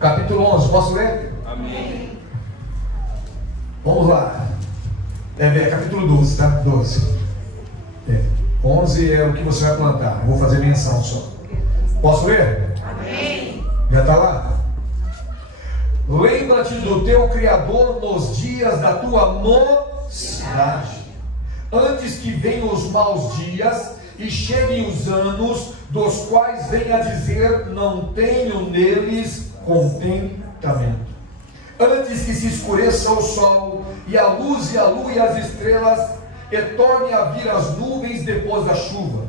capítulo 11, posso ler? Amém. Vamos lá. Capítulo 12, tá? 12. 11 é o que você vai plantar. Eu vou fazer menção só. Posso ler? Amém. Já está lá? Lembra-te do teu Criador nos dias da tua mocidade, antes que venham os maus dias e cheguem os anos, dos quais venha a dizer: não tenho neles contentamento. Antes que se escureça o sol, e a luz e a lua e as estrelas, e torne a vir as nuvens depois da chuva,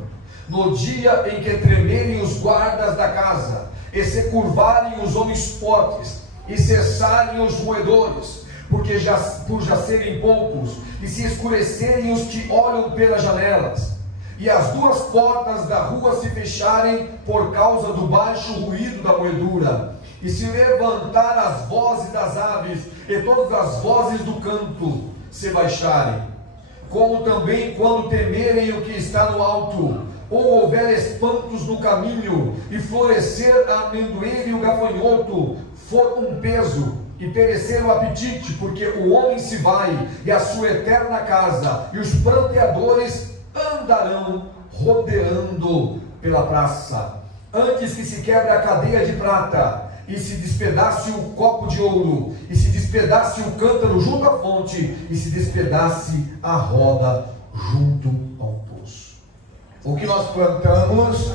no dia em que tremerem os guardas da casa, e se curvarem os homens fortes, e cessarem os moedores, por já serem poucos, e se escurecerem os que olham pelas janelas, e as duas portas da rua se fecharem por causa do baixo ruído da moedura, e se levantar as vozes das aves, e todas as vozes do canto se baixarem, como também quando temerem o que está no alto, ou houver espantos no caminho, e florescer a amendoeira e o gafanhoto for um peso, e perecer o apetite, porque o homem se vai, e a sua eterna casa, e os pranteadores andarão rodeando pela praça, antes que se quebre a cadeia de prata, e se despedace o copo de ouro, e se despedace o cântaro junto à fonte, e se despedace a roda junto ao poço. O que nós plantamos,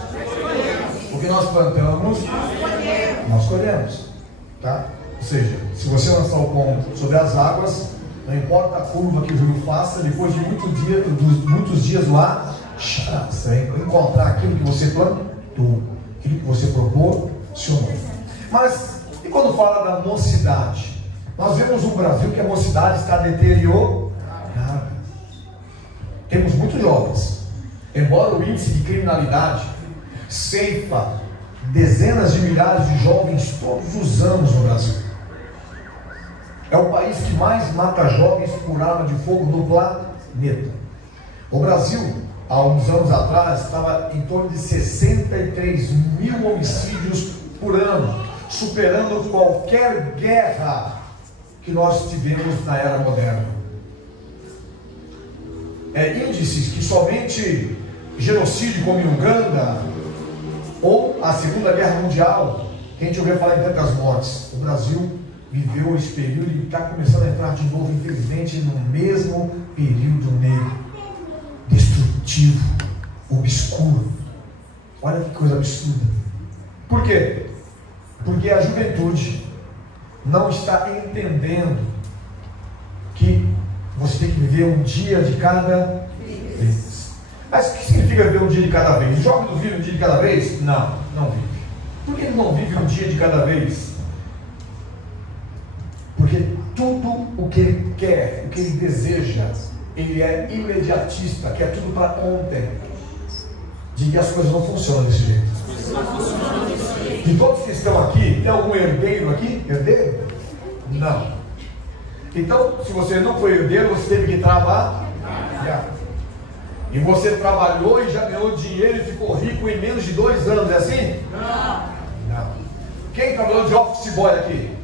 nós colhemos, tá? Ou seja, se você lançar o pão sobre as águas, não importa a curva que o rio faça, depois de muitos dias lá, você vai encontrar aquilo que você plantou, aquilo que você proporcionou. Mas, e quando fala da mocidade? Nós vemos no Brasil que a mocidade está deteriorada. Temos muitos jovens, embora o índice de criminalidade ceifa dezenas de milhares de jovens todos os anos no Brasil. É o país que mais mata jovens por arma de fogo no planeta. O Brasil, há uns anos atrás, estava em torno de 63 mil homicídios por ano, superando qualquer guerra que nós tivemos na era moderna. Índices que somente genocídio como em Uganda ou a Segunda Guerra Mundial, que a gente ouviu falar em tantas mortes. O Brasil viveu esse período e está começando a entrar de novo, infelizmente, no mesmo período negro, destrutivo, obscuro. Olha que coisa absurda. Por quê? Porque a juventude não está entendendo que você tem que viver um dia de cada vez. Mas o que significa viver um dia de cada vez? O jovem não vive um dia de cada vez? Não, não vive. Por que ele não vive um dia de cada vez? Porque tudo o que ele quer, o que ele deseja, ele é imediatista, quer tudo para ontem. De que as coisas não funcionam desse jeito. De todos que estão aqui, tem algum herdeiro aqui? Herdeiro? Não. Então, se você não foi herdeiro, você teve que trabalhar. E você trabalhou e já ganhou dinheiro e ficou rico em menos de 2 anos, é assim? Não. Quem trabalhou de office boy aqui?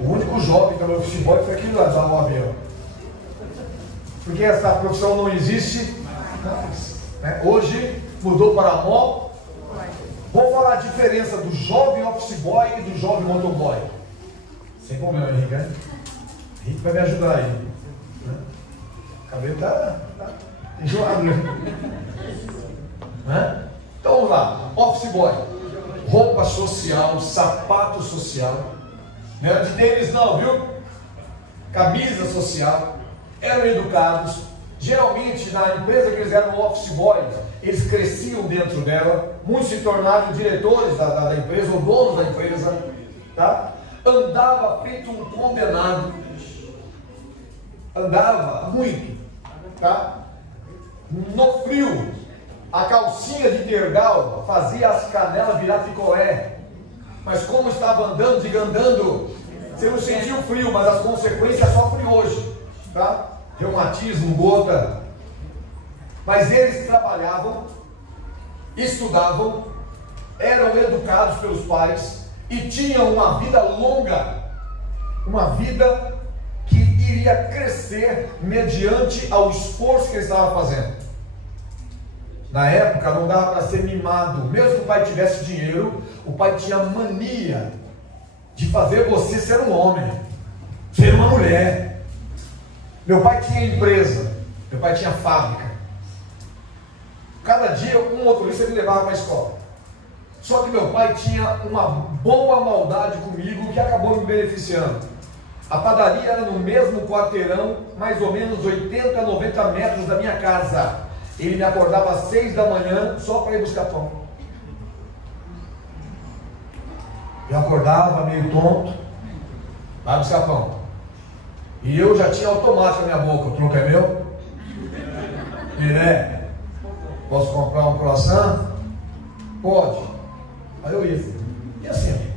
O único jovem que trabalhou de office boy foi aquele lá da OAB. Porque essa profissão não existe mais, né? Hoje mudou para a mó. Vou falar a diferença do jovem office boy e do jovem motoboy. Sem problema, Henrique, né? Henrique vai me ajudar aí. O cabelo tá enjoado, né? Então vamos lá. Office boy, roupa social, sapato social. Não era de tênis não, viu? Camisa social. Eram educados. Geralmente na empresa que eles eram office boys, eles cresciam dentro dela. Muitos se tornaram diretores da empresa, ou donos da empresa, tá? Andava feito um condenado. Andava muito, tá? No frio, a calcinha de tergal fazia as canelas virar picolé. Mas como estava andando, diga andando, você não sentiu frio, mas as consequências sofrem hoje, tá? Reumatismo, gota. Mas eles trabalhavam, estudavam eram educados pelos pais e tinham uma vida longa, uma vida que iria crescer mediante ao esforço que ele estava fazendo. Na época não dava para ser mimado, mesmo que o pai tivesse dinheiro, o pai tinha mania de fazer você ser um homem, ser uma mulher. Meu pai tinha empresa, meu pai tinha fábrica. Cada dia um motorista me levava para a escola. Só que meu pai tinha uma boa maldade comigo que acabou me beneficiando. A padaria era no mesmo quarteirão, mais ou menos 80, 90 metros da minha casa. Ele me acordava às 6 da manhã só para ir buscar pão. Eu acordava meio tonto, vai buscar pão. E eu já tinha automático na minha boca. O troco é meu? Miré, posso comprar um croissant? Pode. Aí eu ia. E assim?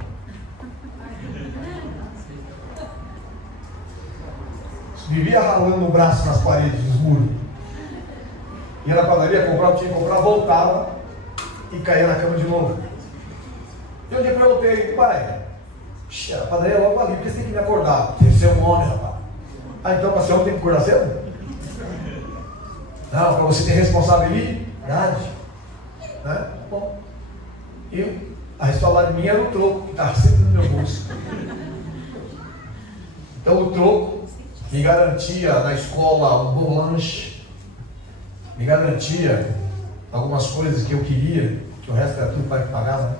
Vivia ralando o braço nas paredes dos muros. Ia na padaria, comprava, tinha que comprar, voltava e caía na cama de novo. E um dia eu perguntei, pai, a padaria é logo ali, por que você tem que me acordar? Tem que ser um homem, rapaz. Ah, então para ser homem tem que acordar cedo? Não, para você ter responsabilidade. Né? Bom. E a responsabilidade minha era o troco, que estava sempre no meu bolso. Então o troco me garantia na escola um bom lanche, me garantia algumas coisas que eu queria, que o resto era tudo pai que pagava. Né?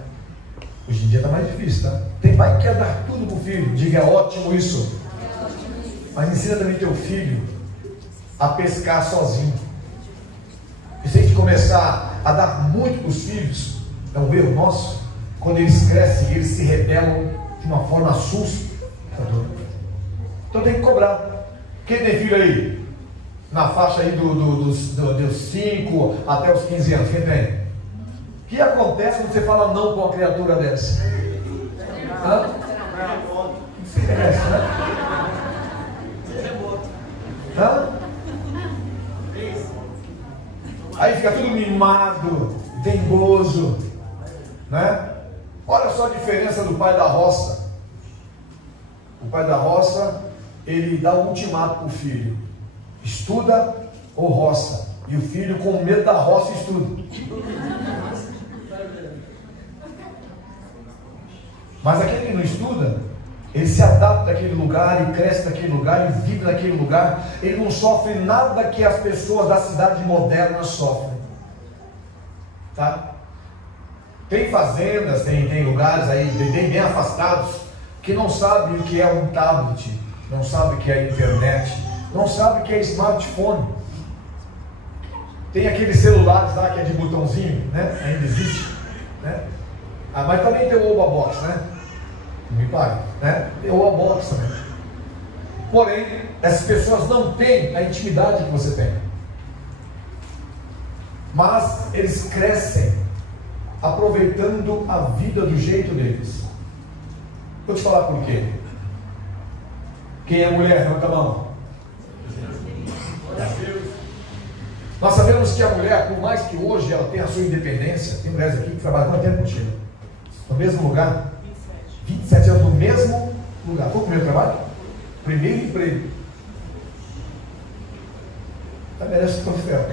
Hoje em dia está mais difícil, tá? Tem pai que quer dar tudo para o filho, diga, é ótimo isso. Mas ensina também teu filho a pescar sozinho. E se a gente começar a dar muito para os filhos, é um erro nosso, quando eles crescem, eles se rebelam de uma forma assustadora. Então tem que cobrar. Quem tem filho aí? Na faixa aí dos 5 até os 15 anos, quem tem? O que acontece quando você fala não com uma criatura dessa? Hã? Você merece, né? Hã? Aí fica tudo mimado, dengoso, né? Olha só a diferença do pai da roça. O pai da roça, ele dá um ultimato para o filho: estuda ou roça. E o filho, com medo da roça, estuda. Mas aquele que não estuda, ele se adapta àquele lugar e cresce naquele lugar e vive naquele lugar. Ele não sofre nada que as pessoas da cidade moderna sofrem. Tá? Tem fazendas, tem lugares aí bem afastados que não sabem o que é um tablet, não sabem o que é internet, não sabem o que é smartphone. Tem aqueles celulares lá que é de botãozinho, né? Ainda existe, né? Ah, mas também tem o Oba Box, né? Não me pague, né? Tem o Oba Box também. Porém, essas pessoas não têm a intimidade que você tem. Mas eles crescem aproveitando a vida do jeito deles. Vou te falar por quê. Quem é mulher? Levanta a mão. Nós sabemos que a mulher, por mais que hoje ela tenha a sua independência, tem mulheres aqui que trabalham quanto tempo contigo? No mesmo lugar? 27 anos no mesmo lugar. Qual o primeiro trabalho? Primeiro emprego. Tá, merece o ferro.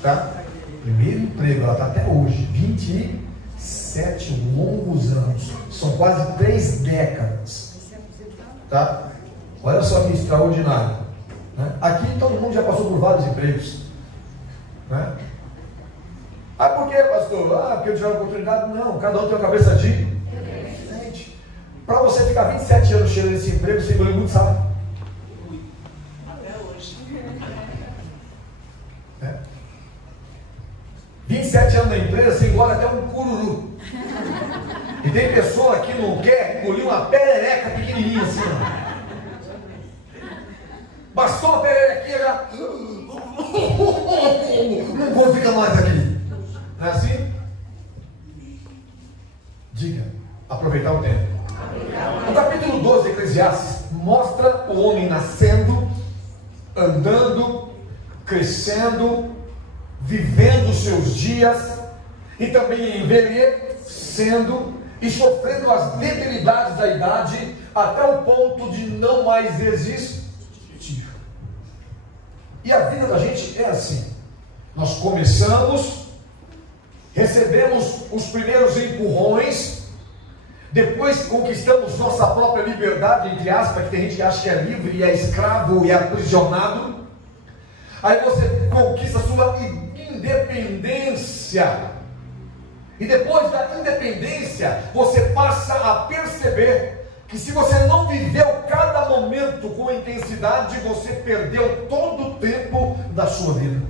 Tá? Primeiro emprego, ela está até hoje. 27 longos anos. São quase 3 décadas. Tá? Olha só que extraordinário. Né? Aqui todo mundo já passou por vários empregos. Né? Ah, por que, pastor? Ah, porque eu tive a oportunidade? Não, cada um tem uma cabeça diferente. Para você ficar 27 anos cheio desse emprego, você engoliu muito sabe. Até hoje. 27 anos na empresa, você engole até um cururu. E tem pessoa que não quer engolir uma perereca pequenininha assim. Bastou uma pererequinha já. Não vou ficar mais aqui. Não é assim? Diga, aproveitar o tempo. O capítulo 12 de Eclesiastes mostra o homem nascendo, andando, crescendo, vivendo os seus dias, e também envelhecendo e sofrendo as debilidades da idade até o ponto de não mais existir. E a vida da gente é assim. Nós começamos, recebemos os primeiros empurrões, depois conquistamos nossa própria liberdade, entre aspas, que tem gente que acha que é livre e é escravo e é aprisionado. Aí você conquista a sua independência. E depois da independência, você passa a perceber que se você não viveu cada momento com intensidade, você perdeu todo o tempo da sua vida.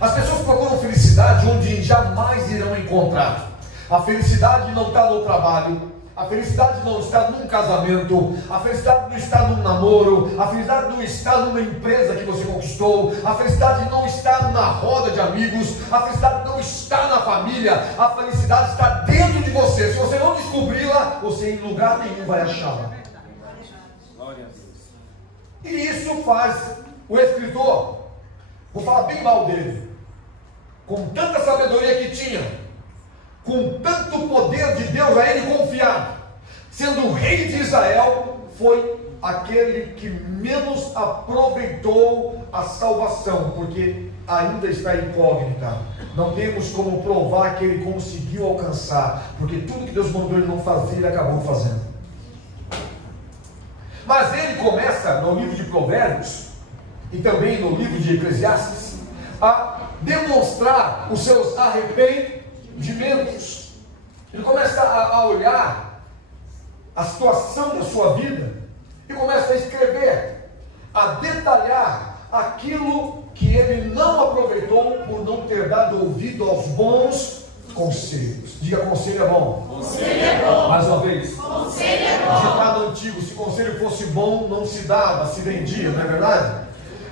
As pessoas procuram felicidade onde jamais irão encontrar. A felicidade não está no trabalho, a felicidade não está num casamento, a felicidade não está num namoro, a felicidade não está numa empresa que você conquistou, a felicidade não está na roda de amigos, a felicidade não está na família, a felicidade está dentro de você. Se você não descobri-la, você em lugar nenhum vai achá-la. E isso faz o escritor, vou falar bem mal dele, com tanta sabedoria que tinha, com tanto poder de Deus a ele confiado, sendo o rei de Israel, foi aquele que menos aproveitou a salvação, porque ainda está incógnita. Não temos como provar que ele conseguiu alcançar, porque tudo que Deus mandou ele não fazer, ele acabou fazendo. Mas ele começa no livro de Provérbios e também no livro de Eclesiastes a demonstrar os seus arrependimentos. Ele começa a olhar a situação da sua vida e começa a escrever, a detalhar aquilo que ele não aproveitou por não ter dado ouvido aos bons conselhos. Diga: conselho é bom. Conselho é bom. Mais uma vez. Conselho é bom. Ditado antigo: se conselho fosse bom, não se dava, se vendia, não é verdade?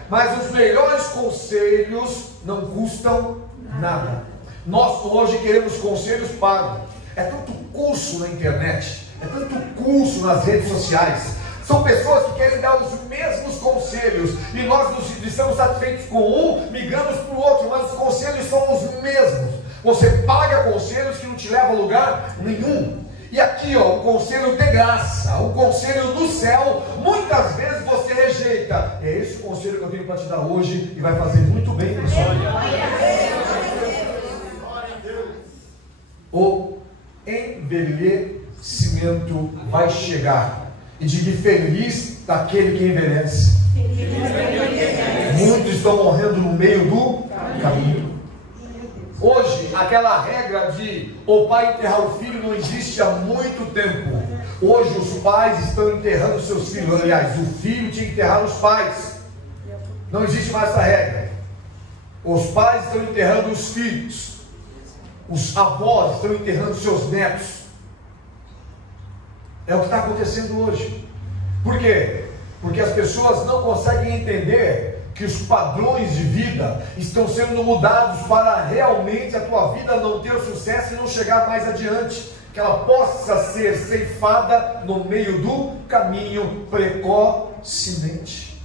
Mas os melhores conselhos não custam nada. Nós hoje queremos conselhos pagos. É tanto curso na internet, é tanto curso nas redes sociais. São pessoas que querem dar os mesmos conselhos e nós nos estamos satisfeitos com um, migramos para o outro, mas os conselhos são os mesmos. Você paga conselhos que não te levam a lugar nenhum. E aqui, o conselho de graça, o conselho do céu, muitas vezes você rejeita. É esse o conselho que eu tenho para te dar hoje e vai fazer muito bem para sua vida. O envelhecimento vai chegar. E diga: feliz daquele que envelhece. Muitos estão morrendo no meio do caminho. Hoje, aquela regra de o pai enterrar o filho não existe há muito tempo. Hoje os pais estão enterrando seus filhos. Aliás, o filho tinha que enterrar os pais. Não existe mais essa regra. Os pais estão enterrando os filhos. Os avós estão enterrando seus netos. É o que está acontecendo hoje. Por quê? Porque as pessoas não conseguem entender que os padrões de vida estão sendo mudados para realmente a tua vida não ter sucesso e não chegar mais adiante, que ela possa ser ceifada no meio do caminho precocemente.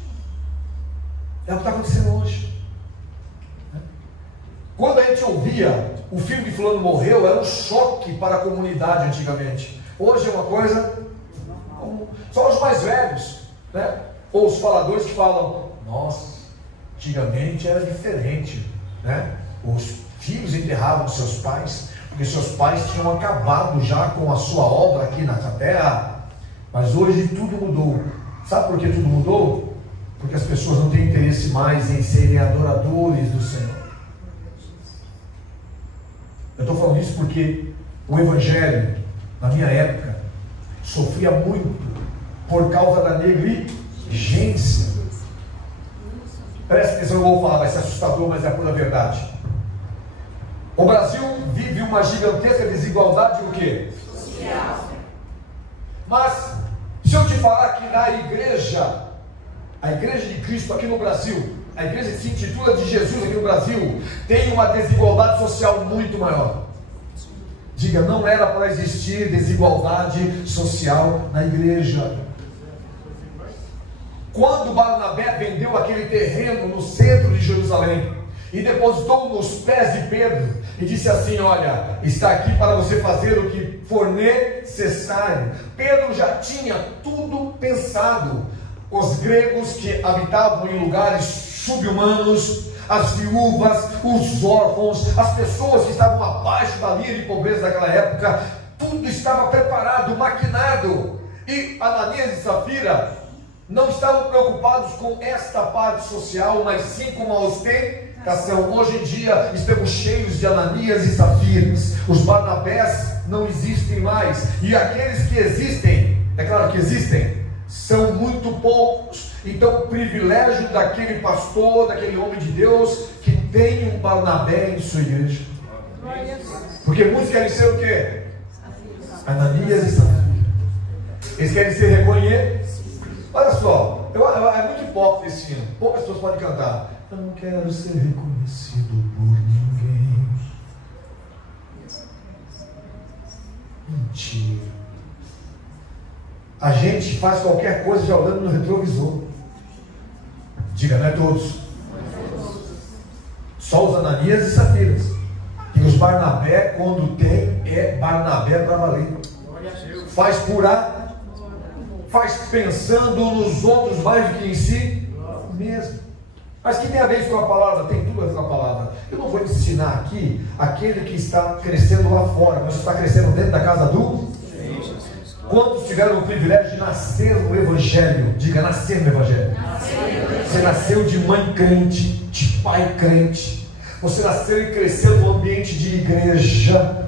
É o que está acontecendo hoje. Quando a gente ouvia o filho de fulano morreu, era um choque para a comunidade antigamente. Hoje é uma coisa, só os mais velhos, né? Ou os faladores que falam: nossa, antigamente era diferente, né? Os filhos enterravam seus pais, porque seus pais tinham acabado já com a sua obra aqui na terra. Mas hoje tudo mudou. Sabe por que tudo mudou? Porque as pessoas não têm interesse mais em serem adoradores do Senhor. Eu estou falando isso porque o Evangelho, na minha época, sofria muito por causa da negligência. Presta atenção, eu vou falar, vai ser assustador, mas é a pura verdade. O Brasil vive uma gigantesca desigualdade, o quê? Social. Mas, se eu te falar que na igreja, a igreja de Cristo aqui no Brasil, a igreja que se intitula de Jesus aqui no Brasil, tem uma desigualdade social muito maior. Diga: não era para existir desigualdade social na igreja. Quando Barnabé vendeu aquele terreno no centro de Jerusalém e depositou nos pés de Pedro e disse assim: olha, está aqui para você fazer o que for necessário. Pedro já tinha tudo pensado. Os gregos que habitavam em lugares subhumanos, as viúvas, os órfãos, as pessoas que estavam abaixo da linha de pobreza daquela época, tudo estava preparado, maquinado. E Ananias e Safira não estavam preocupados com esta parte social, mas sim com a ostentação. Hoje em dia estamos cheios de Ananias e Safiras. Os Barnabés não existem mais, e aqueles que existem, é claro que existem, são muito poucos. Então o privilégio daquele pastor, daquele homem de Deus que tem um Barnabé em sua igreja, porque muitos querem ser o quê? Ananias e Safira. Eles querem ser reconhecidos. Olha só, é muito hipócrita esse hino. Poucas pessoas podem cantar: eu não quero ser reconhecido por ninguém. Mentira. A gente faz qualquer coisa já olhando no retrovisor. Diga, não é todos. Só os Ananias e Safiras. E os Barnabé, quando tem, é Barnabé para valer. Faz por A, faz pensando nos outros mais do que em si mesmo. Mas que tem a ver isso com a palavra? Tem tudo a ver com a palavra. Eu não vou ensinar aqui aquele que está crescendo lá fora, mas está crescendo dentro da casa do... Quantos tiveram o privilégio de nascer no Evangelho? Diga, nascer no Evangelho. Você nasceu de mãe crente, de pai crente. Você nasceu e cresceu no ambiente de igreja.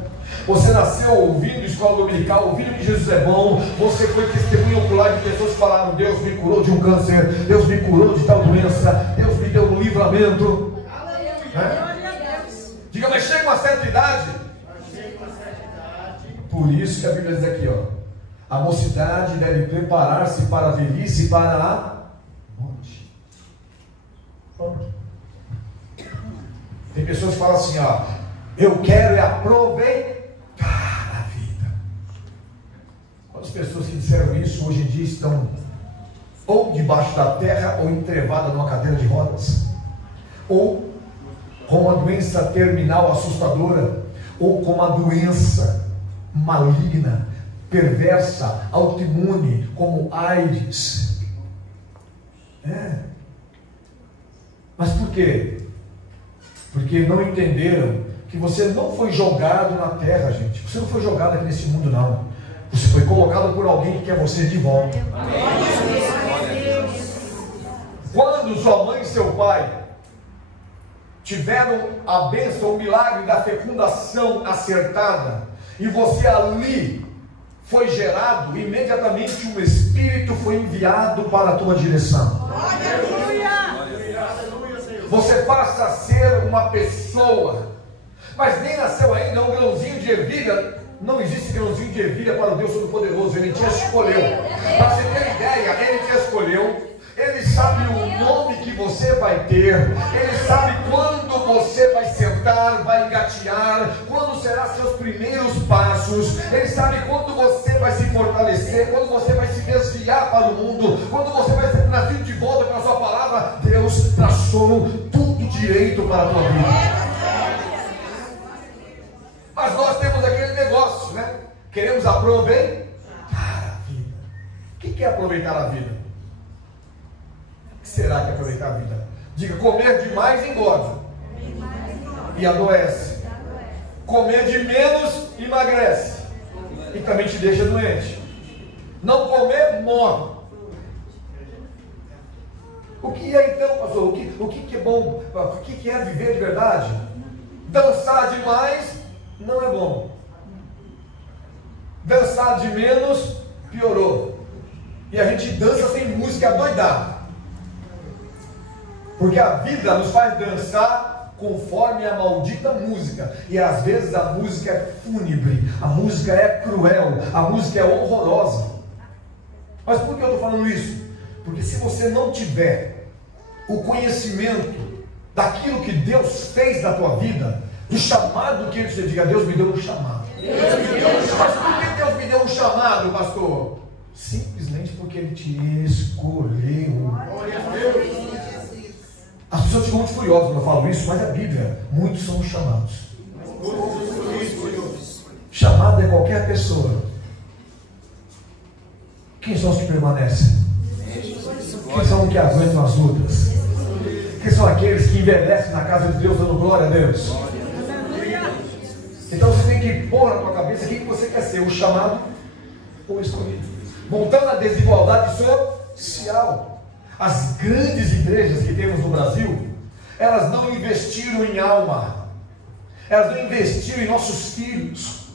Você nasceu ouvindo escola dominical, ouvindo que Jesus é bom. Você foi testemunho ocular de pessoas que falaram: Deus me curou de um câncer, Deus me curou de tal doença, Deus me deu um livramento. Diga, mas chega uma certa idade. Por isso que a Bíblia diz aqui, ó: a mocidade deve preparar-se para a velhice e para a morte. Tem pessoas que falam assim, ó: eu quero aproveitar a vida. Quantas pessoas que disseram isso hoje em dia estão ou debaixo da terra ou entrevadas numa cadeira de rodas, ou com uma doença terminal assustadora, ou com uma doença maligna, perversa, autoimune, como AIDS. Mas por quê? Porque não entenderam que você não foi jogado na terra, gente. Você não foi jogado aqui nesse mundo, não. Você foi colocado por alguém que quer você de volta. Quando sua mãe e seu pai tiveram a bênção, o milagre da fecundação acertada, e você ali foi gerado, imediatamente um Espírito foi enviado para a tua direção. Você passa a ser uma pessoa, mas nem nasceu ainda um grãozinho de ervilha. Não existe grãozinho de ervilha para o Deus Todo-Poderoso. Ele te escolheu. Para você ter ideia, Ele te escolheu. Ele sabe o nome que você vai ter. Ele sabe quando você vai sentar, vai engatear, quando serão seus primeiros passos. Ele sabe quando você vai se fortalecer, quando você vai se desviar para o mundo, quando você vai ser trazido de volta para a sua palavra. Deus traçou tudo direito para a tua vida. Mas nós temos aquele negócio, né? Queremos aproveitar a vida. O que é aproveitar a vida? O que será que é aproveitar a vida? Diga: comer demais engorda e adoece. Comer de menos emagrece e também te deixa doente. Não comer, morre. O que é então, pastor? O que é bom? O que é viver de verdade? Dançar demais não é bom. Dançar de menos piorou. E a gente dança sem música doidada. Porque a vida nos faz dançar conforme a maldita música. E às vezes a música é fúnebre, a música é cruel, a música é horrorosa. Mas por que eu estou falando isso? Porque se você não tiver o conhecimento daquilo que Deus fez na tua vida, do chamado que Ele te diga: Deus me deu um chamado. Mas por que Deus me deu um chamado, pastor? Simplesmente porque Ele te escolheu. As pessoas ficam muito furiosas quando eu falo isso, mas é a Bíblia. Muitos são os chamados. Chamado é qualquer pessoa. Quem são os que permanecem? Quem são os que aguentam as lutas? Quem são aqueles que envelhecem na casa de Deus, dando glória a Deus? Então você tem que pôr na tua cabeça quem que você quer ser, o chamado ou o escolhido. Montando a desigualdade social. As grandes igrejas que temos no Brasil, elas não investiram em alma, elas não investiram em nossos filhos.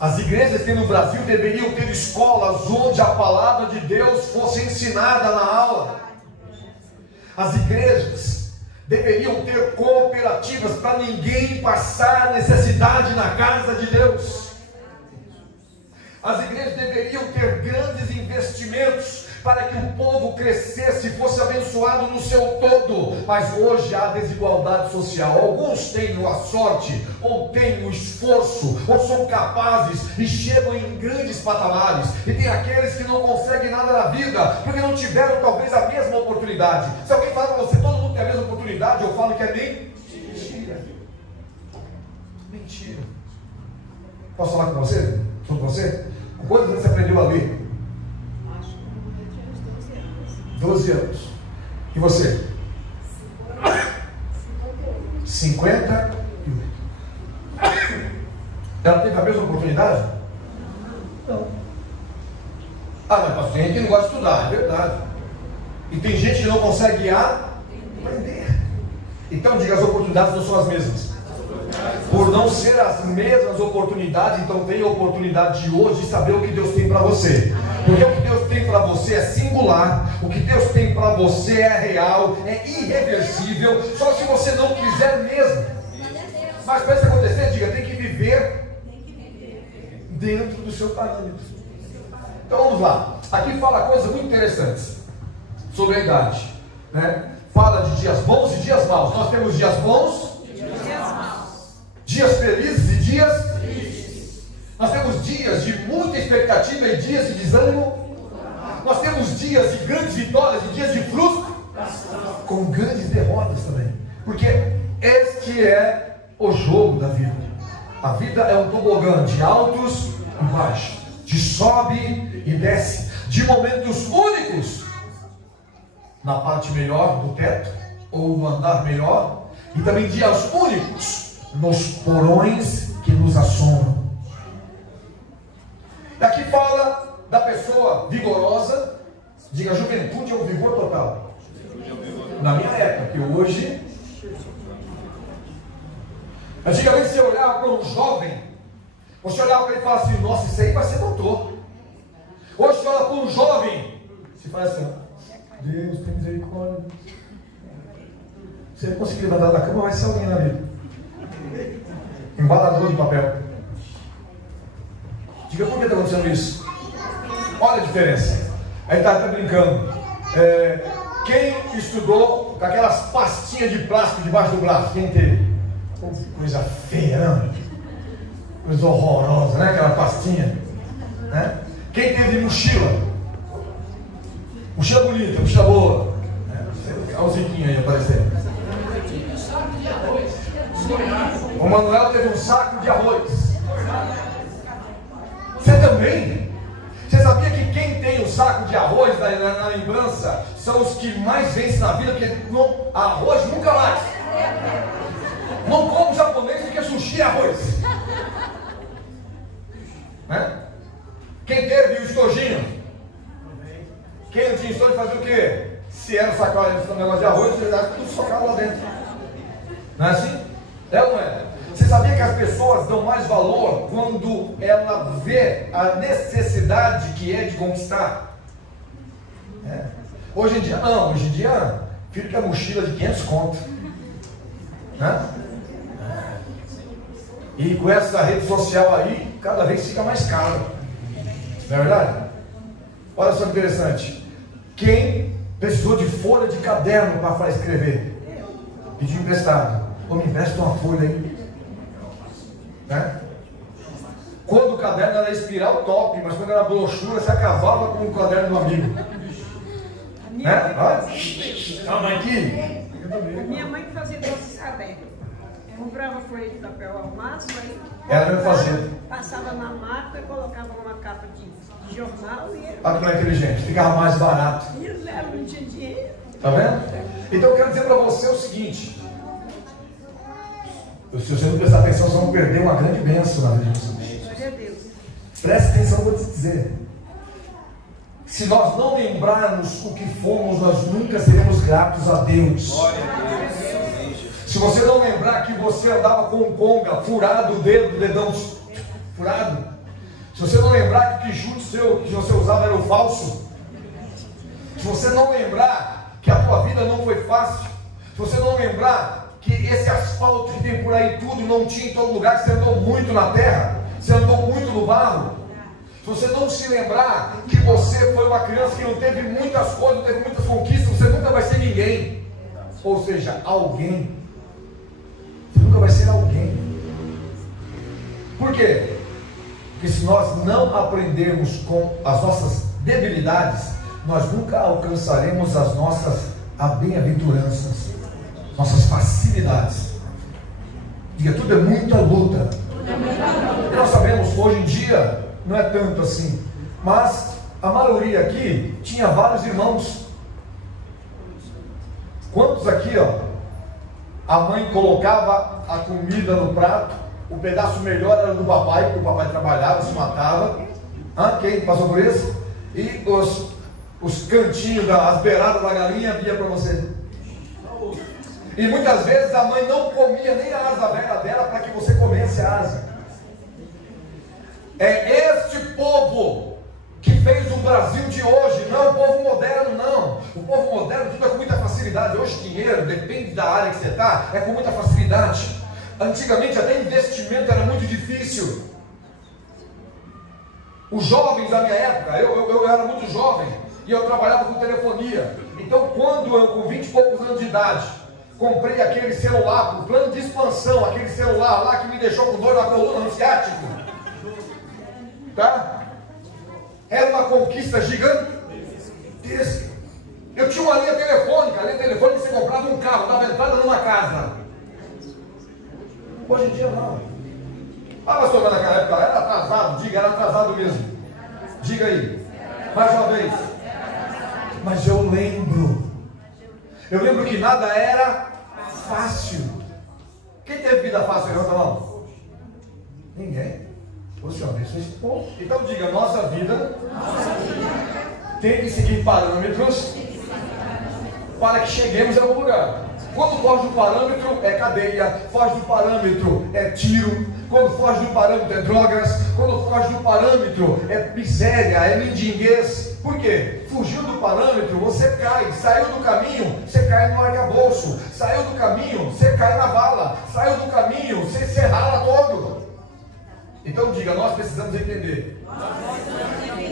As igrejas que tem no Brasil deveriam ter escolas onde a palavra de Deus fosse ensinada na aula. As igrejas deveriam ter cooperativas para ninguém passar necessidade na casa de Deus. As igrejas deveriam ter grandes investimentos para que o povo crescesse e fosse abençoado no seu todo. Mas hoje há desigualdade social. Alguns têm a sorte, ou têm o esforço, ou são capazes e chegam em grandes patamares. E tem aqueles que não conseguem nada na vida, porque não tiveram talvez a mesma oportunidade. Se alguém falar para você, todo mundo tem a mesma oportunidade, eu falo que é mentira. Mentira. Posso falar com você? Sobre você? Quantos anos você aprendeu a ler? 12 anos. E você? 58. Ela teve a mesma oportunidade? Não. Ah, mas tem gente que não gosta de estudar, é verdade. E tem gente que não consegue aprender. Então diga, as oportunidades não são as mesmas. Por não ser as mesmas oportunidades, então tem a oportunidade de hoje de saber o que Deus tem para você. Porque o que Deus tem para você é singular, o que Deus tem para você é real, é irreversível, só se você não quiser mesmo. Mas para isso acontecer, diga, tem que viver dentro do seu parâmetro. Então vamos lá, aqui fala coisas muito interessantes sobre a idade, né? Fala de dias bons e dias maus. Nós temos dias bons, dias felizes e dias tristes. Nós temos dias de muita expectativa e dias de desânimo. Nós temos dias de grandes vitórias e dias de frustração, com grandes derrotas também. Porque este é o jogo da vida. A vida é um tobogã de altos e baixos, de sobe e desce, de momentos únicos na parte melhor do teto ou no andar melhor, e também dias únicos nos porões que nos assombram. Aqui fala da pessoa vigorosa. Diga, a juventude é o vigor total. Na minha época, que hoje, antigamente você olhava para um jovem, você olhava para ele e falava assim, nossa, isso aí vai ser doutor. Hoje você olha para um jovem, você fala assim, Deus tem misericórdia. Se ele conseguir levantar da cama, vai ser alguém na vida. Embalador de papel. Diga, por que está acontecendo isso? Olha a diferença. Aí está até brincando. Quem estudou com aquelas pastinhas de plástico debaixo do braço? Quem teve? Coisa feia, não? Coisa horrorosa, né? Aquela pastinha, né? Quem teve mochila? Mochila bonita, mochila boa. Olha o Ziquinho aí aparecendo. O Manuel teve um saco de arroz. Você também? Você sabia que quem tem um saco de arroz na lembrança são os que mais vencem na vida? Porque arroz nunca mais. Não como japonês porque sushi é arroz, né? Quem teve o estojinho? Quem não tinha estojo fazia o quê? Se era um negócio de arroz, você dava tudo socado lá dentro. Não é assim? É ou não é? Você sabia que as pessoas dão mais valor quando ela vê a necessidade que é de conquistar? Hoje em dia não, hoje em dia filho quer mochila de 500 conto, né? E com essa rede social aí, cada vez fica mais caro. Não é verdade? Olha só que interessante. Quem precisou de folha de caderno para escrever? Pediu emprestado. Ou me empresta uma folha aí. Né? Quando o caderno era espiral, top, mas quando era brochura, você acabava com o caderno do amigo. Né? Calma aqui. Minha mãe fazia doces cadernos. Comprava folha de papel ao maço, aí ela mesmo fazia. Passava na máquina, colocava uma capa de jornal e ele. Olha como é inteligente, ficava mais barato. E ele não tinha dinheiro. Tá vendo? Então eu quero dizer para você o seguinte: se você não prestar atenção, vocês vão perder uma grande bênção na vida de vocês. Glória a Deus. Preste atenção, vou te dizer. Se nós não lembrarmos o que fomos, nós nunca seremos gratos a Deus. Se você não lembrar que você andava com um conga furado o dedo, o dedão furado. Se você não lembrar que o chute seu que você usava era o falso. Se você não lembrar que a tua vida não foi fácil. Se você não lembrar que esse asfalto que tem por aí tudo não tinha em todo lugar, que você andou muito na terra, você andou muito no barro. Se você não se lembrar que você foi uma criança que não teve muitas coisas, não teve muitas conquistas, você nunca vai ser ninguém. Ou seja, alguém. Você nunca vai ser alguém. Por quê? Porque se nós não aprendermos com as nossas debilidades, nós nunca alcançaremos as nossas bem-aventuranças, nossas facilidades. Diga, tudo é muita luta. E nós sabemos, hoje em dia, não é tanto assim, mas a maioria aqui tinha vários irmãos. Quantos aqui, ó, a mãe colocava a comida no prato, o pedaço melhor era do papai, porque o papai trabalhava, se matava. Quem passou por isso? E os cantinhos, as beiradas da galinha via para você. E muitas vezes a mãe não comia nem a asa velha dela para que você comesse a asa. É este povo que fez o Brasil de hoje, não o povo moderno, não. O povo moderno tudo é com muita facilidade. Hoje dinheiro, depende da área que você está, é com muita facilidade. Antigamente até investimento era muito difícil. Os jovens da minha época, eu era muito jovem e eu trabalhava com telefonia. Então quando eu, com 20 e poucos anos de idade, comprei aquele celular, o plano de expansão, aquele celular lá que me deixou com dor na coluna, no ciático, tá? Era uma conquista gigantesca. Eu tinha uma linha telefônica, você comprava um carro, dava entrada numa casa. Hoje em dia não. Pastor, mas naquela época era atrasado, diga, era atrasado mesmo. Diga aí, mais uma vez. Mas eu lembro que nada era fácil. Quem teve vida fácil, levanta a mão? Ninguém. O Senhor abençoe esse povo. Então diga, nossa vida tem que seguir parâmetros para que cheguemos em algum lugar. Quando foge do parâmetro é cadeia, foge do parâmetro é tiro, quando foge do parâmetro é drogas, quando foge do parâmetro é miséria, é mendiguez. Por quê? Fugiu do parâmetro, você cai. Saiu do caminho, você cai no arcabouço. Saiu do caminho, você cai na vala. Saiu do caminho, você se rala todo. Então diga, nós precisamos entender.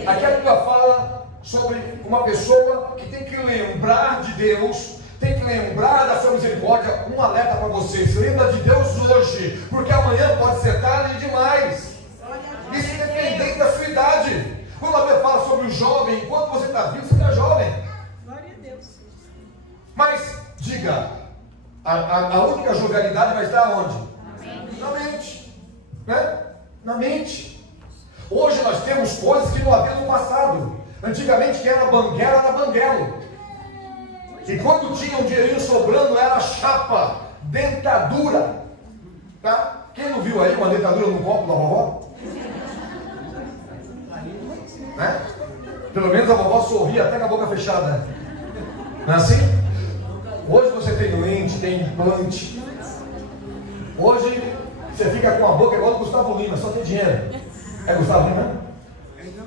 Aqui a Bíblia fala sobre uma pessoa que tem que lembrar de Deus, tem que lembrar da sua misericórdia. Um alerta para vocês: lembra de Deus hoje, porque amanhã pode ser tarde demais. Isso independente da sua idade. Quando a Bíblia fala sobre o jovem, enquanto você está vivo, você está jovem. Glória a Deus. Mas diga, a única jovialidade vai estar onde? Na mente, né? Na mente. Hoje nós temos coisas que não havia no passado. Antigamente quem era banguela era banguelo. E quando tinha um dinheirinho sobrando era chapa, dentadura. Tá? Quem não viu aí uma dentadura no copo da vovó? Né? Pelo menos a vovó sorria até com a boca fechada. Não é assim? Hoje você tem lente, tem implante. Hoje você fica com a boca igual do Gustavo Lima, só tem dinheiro. É Gustavo Lima?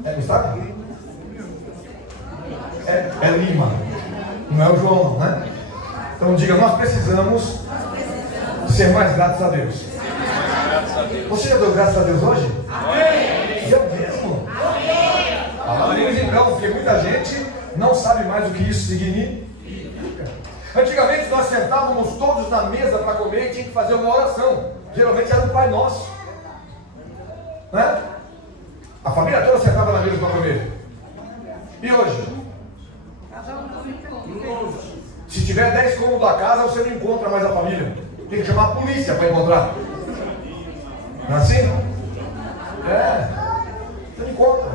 É Gustavo? É Lima. Não é o João, né? Então diga, nós precisamos ser mais gratos a Deus. Você já deu graças a Deus hoje? Amém. Já mesmo? Amém. Então, porque muita gente não sabe mais o que isso significa. Antigamente nós sentávamos todos na mesa para comer e tinha que fazer uma oração. Geralmente era o Pai Nosso, né? A família toda sentava na mesa para comer. E hoje? Se tiver 10 cômodos da casa, você não encontra mais a família. Tem que chamar a polícia para encontrar. Não é assim? Você não encontra.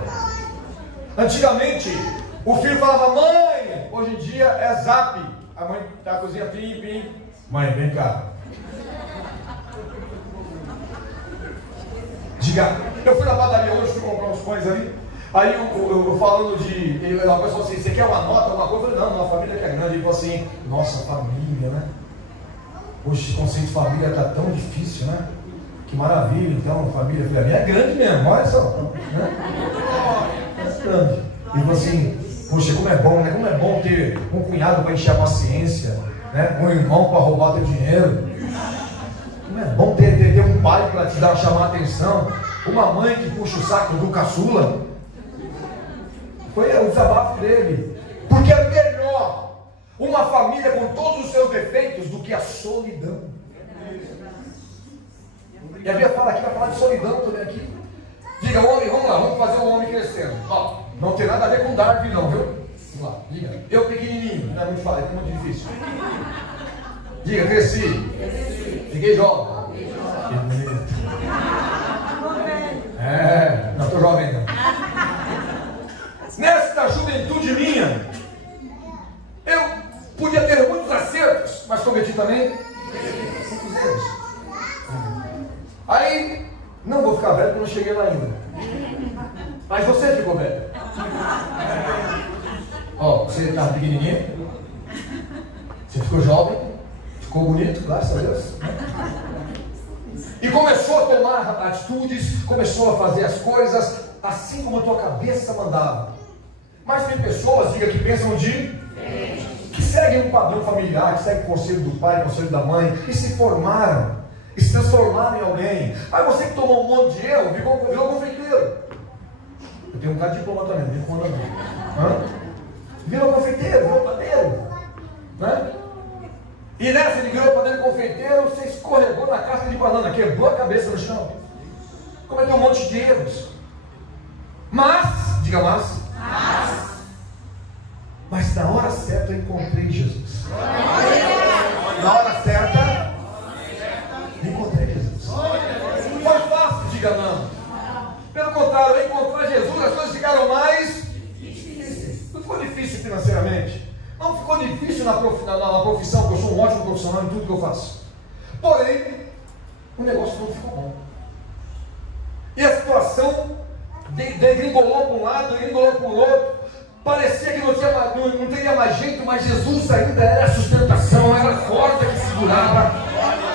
Antigamente, o filho falava, mãe. Hoje em dia é zap. A mãe tá na cozinha, pim, pim. Mãe, vem cá. Diga, eu fui na padaria hoje, fui comprar uns pães ali. Aí eu falando de. A pessoa assim, você quer uma nota, alguma coisa? Eu falei, não, a família que é grande. Ele falou assim, nossa, família, né? Hoje esse conceito de família está tão difícil, né? Que maravilha, então, família. Eu falei, a minha é grande mesmo, olha só. Né? É grande. Ele falou assim, poxa, como é bom, né? Como é bom ter um cunhado para encher a paciência, né? Um irmão para roubar teu dinheiro. Como é bom ter um pai para te chamar a atenção. Uma mãe que puxa o saco do caçula. Foi o desabafo dele. Porque é melhor uma família com todos os seus defeitos do que a solidão. E a Bia fala aqui, vai falar de solidão também aqui. Diga, homem, vamos lá, vamos fazer o homem crescendo. Ó, não tem nada a ver com Darwin não, viu? Vamos lá, diga. Eu pequenininho, não é muito fácil, é muito difícil. Diga, cresci. Fiquei jovem. Que bonito. Não estou jovem ainda. Nesta juventude minha, eu podia ter muitos acertos, mas cometi também muitos erros. Aí, não vou ficar velho porque eu não cheguei lá ainda. Mas você ficou velho. Ó, você estava pequenininho, você ficou jovem, ficou bonito, graças a Deus. E começou a tomar atitudes, começou a fazer as coisas assim como a tua cabeça mandava. Mas tem pessoas, diga, que pensam que seguem um padrão familiar, que seguem o conselho do pai, o conselho da mãe, e se formaram, e se transformaram em alguém. Aí você que tomou um monte de erro, virou confeiteiro. Eu tenho um cara de diploma também, não me conta não. Virou confeiteiro, virou padeiro. Né? E nessa de virou padeiro confeiteiro, você escorregou na casca de banana, quebrou a cabeça no chão. Cometeu um monte de erros. Mas, diga mas na hora certa eu encontrei Jesus. Na hora certa, encontrei Jesus. Foi fácil, diga não. Pelo contrário, ao encontrar Jesus, as coisas ficaram mais difíceis. Não ficou difícil financeiramente. Não ficou difícil na profissão, porque eu sou um ótimo profissional em tudo que eu faço. Porém, o negócio não ficou bom. E a situação degringolou para um lado, degringolou para o outro. Parecia que não teria mais jeito, mas Jesus ainda era a sustentação, era a corda que segurava.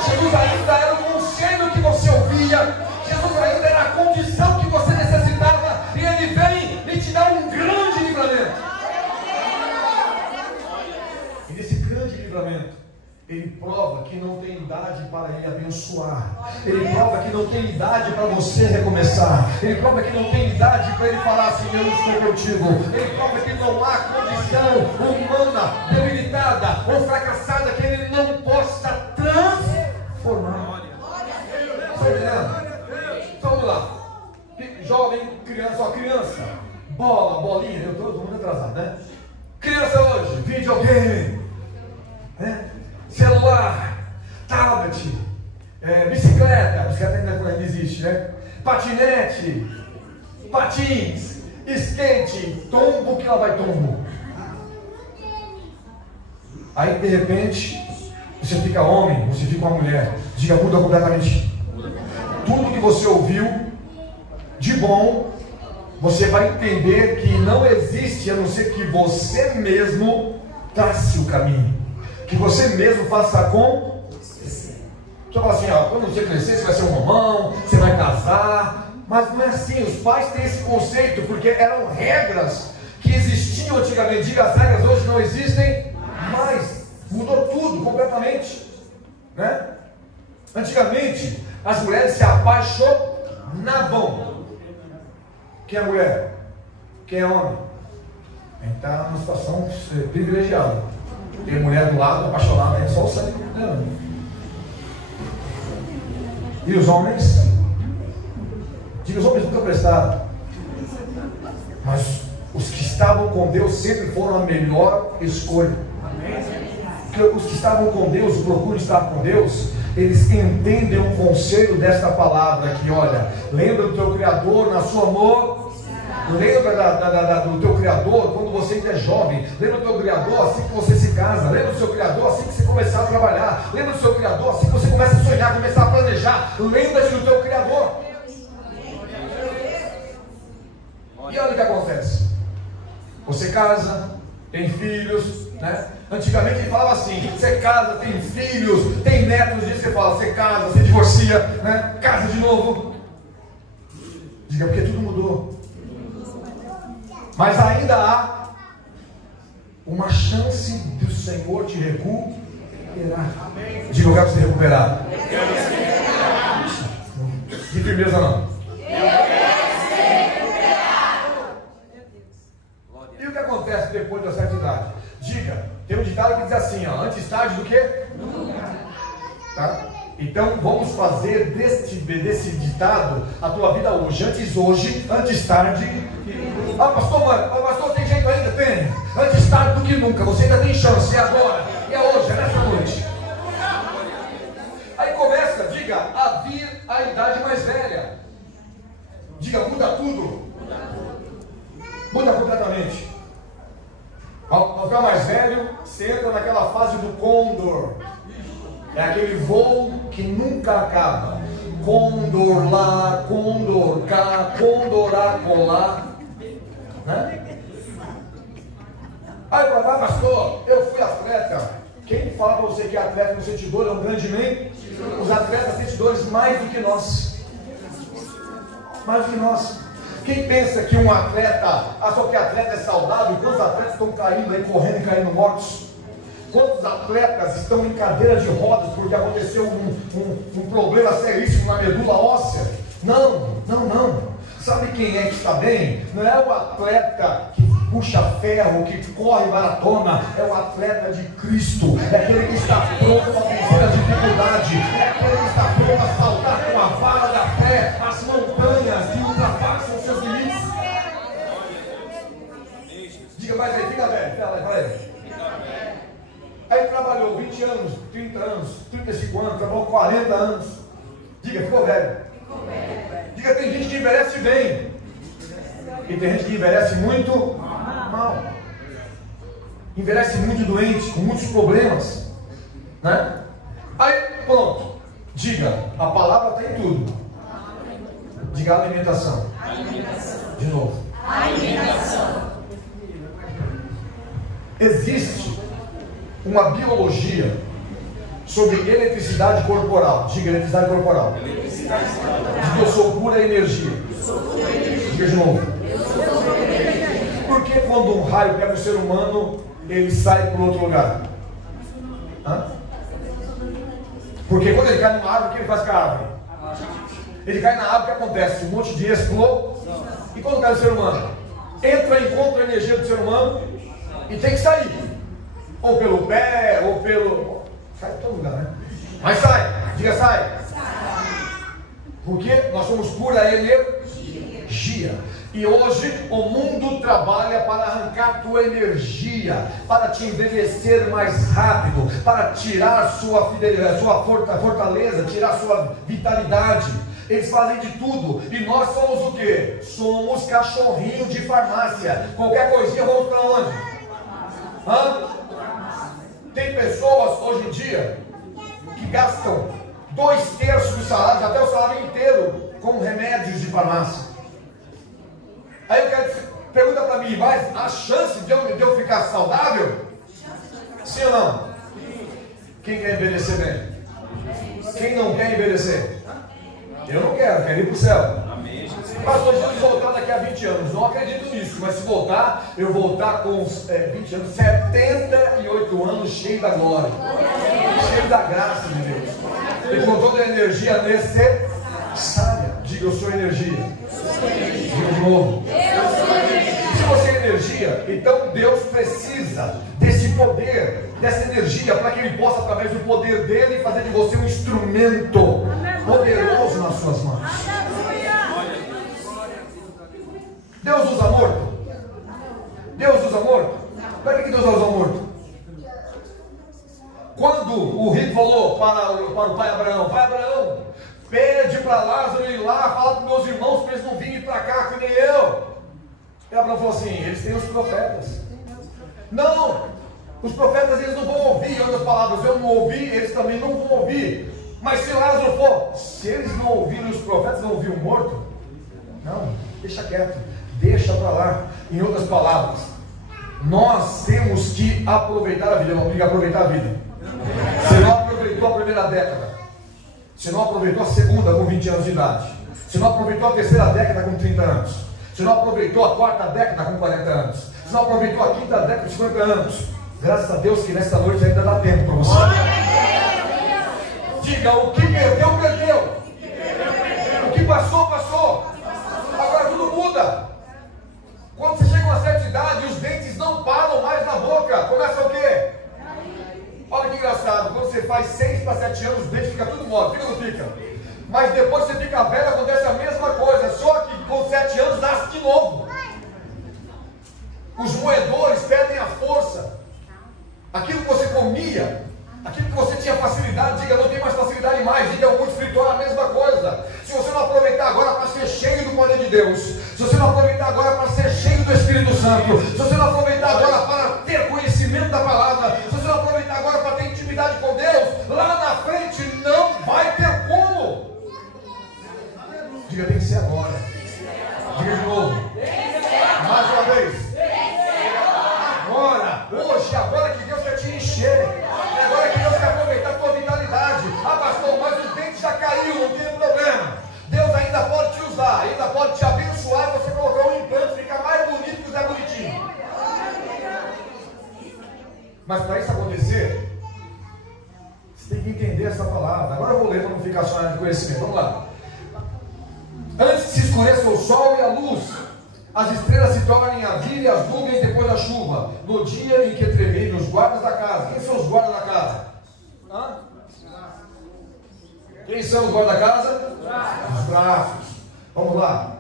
Jesus ainda era o conselho que você ouvia. Jesus ainda era a condição que você necessitava. E Ele vem e te dá um grande livramento. E nesse grande livramento, Ele prova que não tem idade para Ele abençoar. Ele prova que não tem idade para você recomeçar. Ele prova que não tem idade para Ele falar assim, eu estou contigo. Ele prova que não há condição humana, debilitada ou fracassada que Ele não possa transformar. Está entendendo? Então vamos lá. Jovem, criança. Bolinha, eu estou muito atrasado, né? Criança hoje, videogame. Né? Celular, tablet, bicicleta ainda existe, né? Patinete, patins, skate, tombo que lá vai tombo. Aí de repente, você fica homem, você fica uma mulher, diga, muda completamente. Tudo que você ouviu de bom, você vai entender que não existe a não ser que você mesmo trace o caminho. Que você mesmo faça com você. Você fala assim, quando você crescer, você vai ser um mamão, você vai casar. Mas não é assim, os pais têm esse conceito, porque eram regras que existiam antigamente. Diga, as regras hoje não existem mais. Mudou tudo, completamente. Né? Antigamente, as mulheres se apaixonavam. Quem é mulher? Quem é homem? A gente está numa situação privilegiada. Tem mulher do lado apaixonada, é só o sangue dela. E os homens? Diga, os homens nunca prestaram. Mas os que estavam com Deus sempre foram a melhor escolha. os que estavam com Deus, procuram estar com Deus, eles entendem o conselho desta palavra aqui. Olha, lembra do teu Criador na sua mocidade. Lembra do teu Criador quando você ainda é jovem. Lembra do teu Criador assim que você se casa. Lembra do seu Criador assim que você começar a trabalhar. Lembra do seu Criador assim que você começa a sonhar, começar a planejar. Lembra-te do teu Criador. E olha o que acontece. Você casa, tem filhos, né? Antigamente ele falava assim: você casa, tem filhos, tem netos. Hoje você fala, você casa, você divorcia, né? Casa de novo. Diga, porque tudo mudou. Mas ainda há uma chance do Senhor te recuperar. Diga, eu quero se recuperar. De firmeza não. E o que acontece depois da certa idade? Diga, tem um ditado que diz assim, ó, antes tarde do que? Nunca. Tá? Então vamos fazer desse ditado a tua vida hoje. Antes tarde. Ah, pastor, tem jeito ainda? Tem. Antes tarde do que nunca. Você ainda tem chance. É agora. É hoje. É nessa noite. Aí começa, diga, a vir a idade mais velha. Diga, muda tudo. Muda completamente. Ao ficar mais velho, você entra naquela fase do côndor. É aquele voo que nunca acaba. Côndor lá, côndor cá, côndor acolá. Né? Aí, pastor, eu fui atleta. Quem fala para você que é atleta no sentidor é um grande man? Os atletas sentidores mais do que nós. Mais do que nós. Quem pensa que um atleta, só que atleta é saudável? Quantos atletas estão caindo aí, correndo e caindo mortos? Quantos atletas estão em cadeira de rodas porque aconteceu um problema seríssimo na medula óssea? Não. Sabe quem é que está bem? Não é o atleta que puxa ferro, que corre maratona. É o atleta de Cristo. É aquele que está pronto para vencer a dificuldade. É aquele que está pronto a saltar com a vara da fé as montanhas que ultrapassam os seus limites. Diga mais aí, fica velho. Fala aí. Aí trabalhou 20 anos, 30 anos, 35 anos, trabalhou 40 anos. Diga, ficou velho. Diga, tem gente que envelhece bem. E tem gente que envelhece muito mal. Envelhece muito doente, com muitos problemas. Né? Aí, pronto. Diga, a palavra tem tudo. Diga alimentação. De novo. Alimentação. Existe uma biologia sobre eletricidade corporal. Diga, eletricidade corporal. Diga, eu sou pura energia. Diga de novo. Por que quando um raio pega o ser humano, ele sai para outro lugar? Porque quando ele cai numa árvore, o que ele faz com a árvore? Ele cai na árvore, o que acontece? Um monte de explosão. E quando cai o ser humano? Encontra a energia do ser humano e tem que sair. Ou pelo pé, ou pelo... Sai de todo lugar, né? Mas sai. Diga, sai. Porque nós somos pura energia. E hoje o mundo trabalha para arrancar tua energia, para te envelhecer mais rápido, para tirar sua fidelidade, sua fortaleza, tirar sua vitalidade. Eles fazem de tudo. E nós somos o quê? Somos cachorrinho de farmácia. Qualquer coisinha vamos para onde? Tem pessoas hoje em dia que gastam 2/3 do salário, até o salário inteiro, com remédios de farmácia. Aí eu quero pergunta para mim, mas a chance de eu ficar saudável? Sim ou não? Quem quer envelhecer bem? Quem não quer envelhecer? Eu não quero ir para o céu. Pastor, se eu voltar daqui a 20 anos, não acredito nisso, mas se voltar, eu voltar com 20 anos, 78 anos, cheio da glória, cheio da graça de Deus, e com toda a energia necessária. Diga, eu sou energia. Diga de novo. Se você é energia, então Deus precisa desse poder, dessa energia, para que Ele possa, através do poder dele, fazer de você um instrumento poderoso nas suas mãos. Deus usa morto? Deus usa morto? Para que Deus usa morto? falou para o pai Abraão: pai Abraão, pede para Lázaro ir lá, fala para meus irmãos para eles não virem para cá, que nem eu. E Abraão falou assim: eles têm os profetas. Não, os profetas eles não vão ouvir. Em outras palavras, eu não ouvi, eles também não vão ouvir. Mas se Lázaro for, se eles não ouvirem os profetas, não ouviram o morto? Não, deixa quieto, deixa para lá. Em outras palavras, nós temos que aproveitar a vida. Vamos ligar, aproveitar a vida. Você não aproveitou a primeira década, você não aproveitou a segunda com 20 anos de idade, você não aproveitou a terceira década com 30 anos, você não aproveitou a quarta década com 40 anos, você não aproveitou a quinta década com 50 anos. Graças a Deus que nesta noite ainda dá tempo para você. Diga: o que perdeu, perdeu. O que passou, passou. Agora tudo muda. Quando você chega a uma certa idade, os dentes não param mais na boca. Começa o quê? Olha que engraçado. Quando você faz 6 para 7 anos, os dentes ficam tudo mortos. Fica ou não fica? Mas depois que você fica velho, acontece a mesma coisa. Só que com 7 anos nasce de novo. Os moedores perdem a força. Aquilo que você comia, aquilo que você tinha facilidade, diga: não tem mais facilidade mais. Diga: o mundo espiritual é a mesma coisa. Se você não aproveitar agora para ser cheio do poder de Deus, se você não aproveitar agora para ser cheio do Espírito Santo, se você não aproveitar agora para ter conhecimento da palavra, se você não aproveitar agora para ter intimidade com Deus, lá na frente não vai ter como. Diga: tem que ser agora. Diga de novo, mais uma vez. Agora, hoje, agora que Deus quer te encher, agora que Deus quer aproveitar a tua vitalidade. Ah, pastor, mas os dentes já caiu, não tem problema. Deus ainda pode te usar, ainda pode te abençoar e você colocar um implante, ficar mais bonito que o Zé Bonitinho. Mas para isso acontecer, você tem que entender essa palavra. Agora eu vou ler para não ficar só de conhecimento. Vamos lá. Antes que se escureça o sol e a luz, as estrelas se tornem a vir e as nuvens depois da chuva, no dia em que tremerem os guardas da casa. Quem são os guardas da casa? Hã? Quem são os guardas da casa? Os braços. Vamos lá.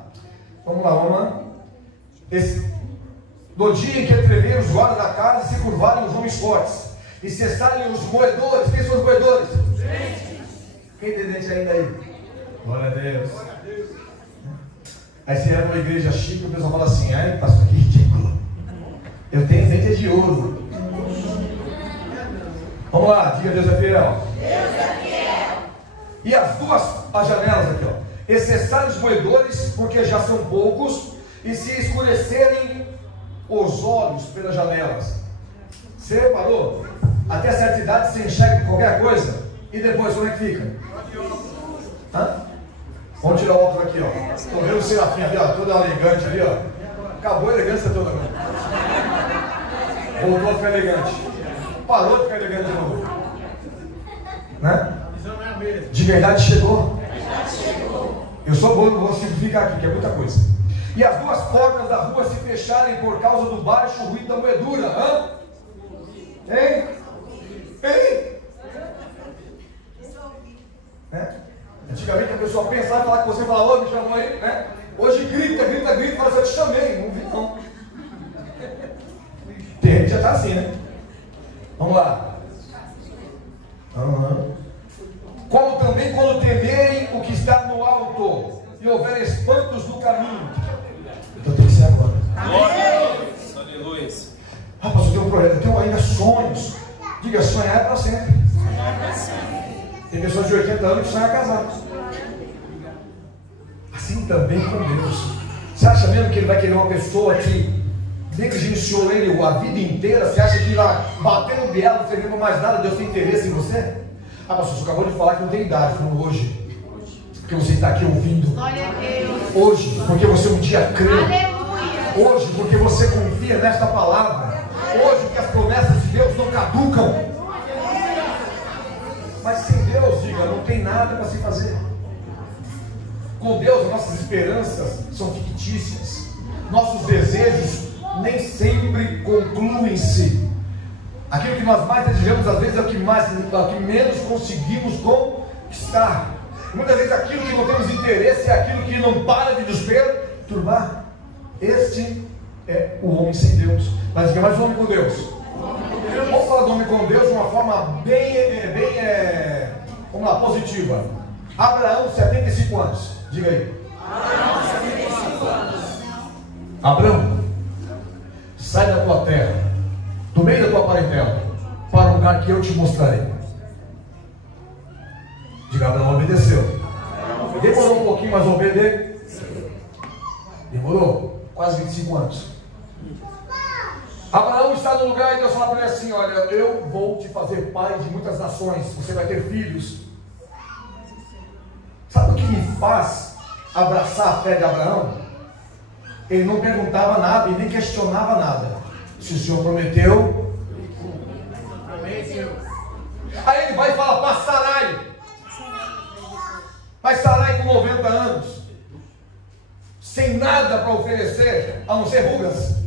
No dia em que tremerem os guardas da casa, se curvarem os homens fortes e cessarem os moedores. Quem são os moedores? Quem tem dente ainda aí? Glória a Deus. Aí você entra numa igreja chique e o pessoal fala assim: ai, pastor, que ridículo. Eu tenho dente de ouro. Vamos lá, diga: Deus é fiel. Deus é fiel. E as janelas aqui, ó. E cessarem os moedores, porque já são poucos, e se escurecerem os olhos pelas janelas. Você reparou? Até certa idade você enxerga qualquer coisa, e depois como é que fica? Hã? Vamos tirar o óculos aqui, ó. Estou vendo o Serafim ali, ó, toda elegante ali, ó. Acabou a elegância toda agora. Voltou a ficar elegante. Parou de ficar elegante de novo. Né? De verdade chegou. Eu sou bom, não vou simplificar aqui, que é muita coisa. E as duas portas da rua se fecharem por causa do baixo ruído da moedura. Hã? Hein? Hein? Né? Antigamente a pessoa pensava e falava que você falava: ô, me chamou aí, né? Hoje grita, mas eu te chamei, não vi não. Tem gente que já está assim, né? Vamos lá. Como também quando temerem o que está no alto e houver espantos no caminho. Então tem que ser agora. Aleluia. Ah, pastor, eu tenho um projeto, eu tenho ainda sonhos. Diga: sonhar é para sempre. Tem pessoas de 80 anos que sonham casar. Assim também com Deus. Você acha mesmo que Ele vai querer uma pessoa que negligenciou Ele a vida inteira? Você acha que lá batendo biela não serviu mais nada? Deus tem interesse em você? Ah, pastor, você acabou de falar que não tem idade. Falando hoje, porque você está aqui ouvindo. Glória a Deus. Hoje, porque você um dia creu. Aleluia. Hoje, porque você confia nesta palavra. Hoje, porque as promessas de Deus não caducam. Mas sem Deus, diga, não tem nada para se fazer. Com Deus, nossas esperanças são fictícias. Nossos desejos nem sempre concluem-se. Aquilo que nós mais desejamos, às vezes, é o que menos conseguimos conquistar. E muitas vezes aquilo que não temos interesse é aquilo que não para de nos perturbar. Este é o homem sem Deus. Mas diga: mais o homem com Deus. Vamos falar do homem com Deus de uma forma bem vamos lá, positiva. Abraão, 75 anos. Diga aí. Abraão, 75 anos. Abraão, sai da tua terra, do meio da tua parentela, para o lugar que eu te mostrarei. Diga, Abraão obedeceu. Demorou um pouquinho, mas obedeceu. Demorou quase 25 anos. Abraão está no lugar e Deus fala para ele assim: olha, eu vou te fazer pai de muitas nações, você vai ter filhos. Sabe o que me faz abraçar a fé de Abraão? Ele não perguntava nada e nem questionava nada. Se o Senhor prometeu, aí ele vai e fala para Sarai. Mas Sarai com 90 anos, sem nada para oferecer, a não ser rugas,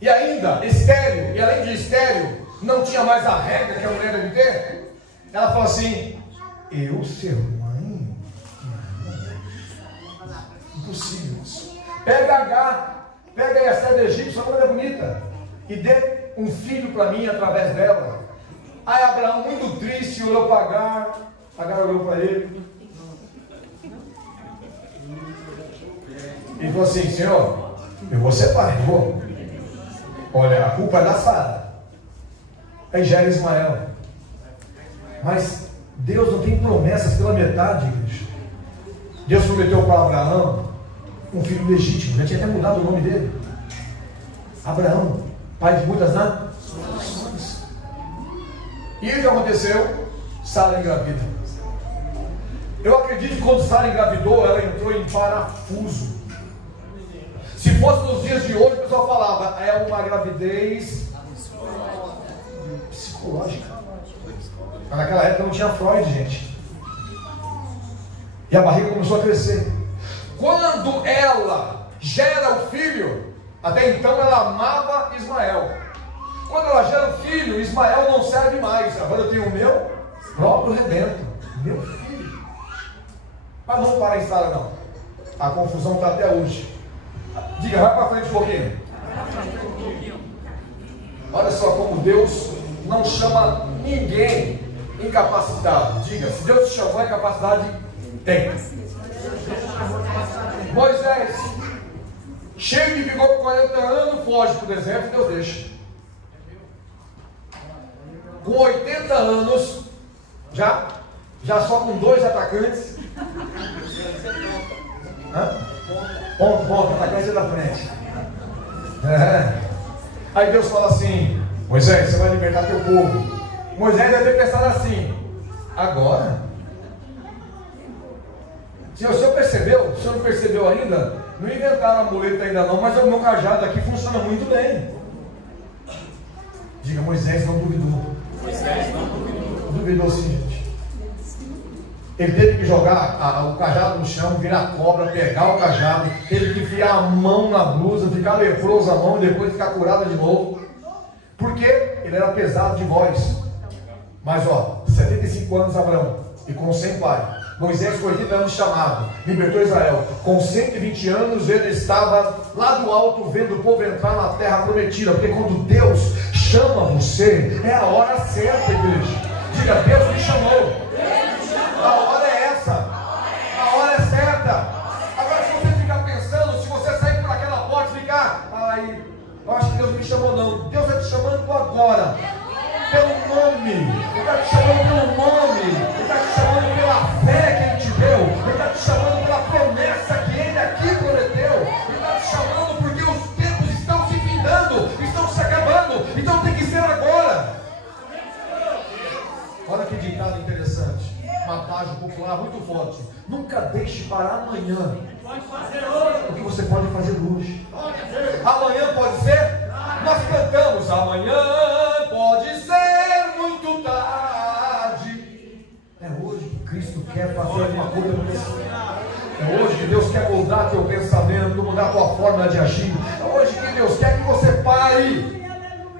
e ainda estéril, e além de estéril, não tinha mais a regra que a mulher deve ter. Ela falou assim: eu ser mãe? Impossível isso. Pega Agar, pega a Esther do Egito, essa mulher bonita, e dê um filho para mim através dela. Aí Abraão, muito triste, olhou para Agar. Agar olhou para ele e falou assim: Senhor, eu vou ser pai, eu vou. Olha, a culpa é da Sara. Aí gera Ismael. Mas Deus não tem promessas pela metade, igreja. Deus prometeu para Abraão um filho legítimo. Já tinha até mudado o nome dele. Abraão, pai de muitas nações. E o que aconteceu? Sara engravida. Eu acredito que quando Sara engravidou, ela entrou em parafuso. Se fosse nos dias de hoje, o pessoal falava: é uma gravidez psicológica. Mas naquela época não tinha Freud, gente. E a barriga começou a crescer. Quando ela gera o filho, até então ela amava Ismael. Quando ela gera o filho, Ismael não serve mais. Agora eu tenho o meu próprio rebento, meu filho. Mas não para em Sara, não. A confusão está até hoje. Diga, vai para frente um pouquinho. Olha só como Deus não chama ninguém incapacitado. Diga, se Deus te chamou, a capacidade tem. Moisés, cheio de vigor com 40 anos, foge para o deserto e Deus deixa. Com 80 anos, já só com 2 atacantes. Ponto, atacante da frente. Aí Deus fala assim: Moisés, você vai libertar teu povo. Moisés deve ter pensado assim: agora? Se o senhor percebeu, o senhor não percebeu ainda, não inventaram a muleta ainda não, mas o meu cajado aqui funciona muito bem. Diga, Moisés não duvidou. Moisés não duvidou. Duvidou sim, gente. Ele teve que jogar o cajado no chão, virar cobra, pegar o cajado, teve que enfiar a mão na blusa, ficar leproso a mão e depois ficar curado de novo. Porque ele era pesado de voz. Mas 75 anos Abraão, e com 100 pai. Moisés com 80 anos chamado, libertou Israel. Com 120 anos ele estava lá do alto vendo o povo entrar na terra prometida. Porque quando Deus chama você, é a hora certa, igreja. Diga, Deus me chamou. A hora é essa. A hora é certa. Agora, se você ficar pensando, se você sair por aquela porta e ficar: ai, eu acho que Deus me chamou, não. Deus está te chamando agora. Pelo nome. Ele está te chamando pelo nome. Ele está te chamando pela fé que Ele te deu. Ele está te chamando pela promessa que Ele aqui prometeu. Ele está te chamando porque os tempos estão se findando, estão se acabando. Então tem que ser agora. Olha que ditado interessante. Uma página popular muito forte. Nunca deixe para amanhã o que você pode fazer hoje. Amanhã pode ser? Nós cantamos: amanhã pode ser muito tarde. É hoje que Cristo quer fazer alguma coisa para você. É hoje que Deus quer mudar teu pensamento, mudar tua forma de agir. É hoje que Deus quer que você pare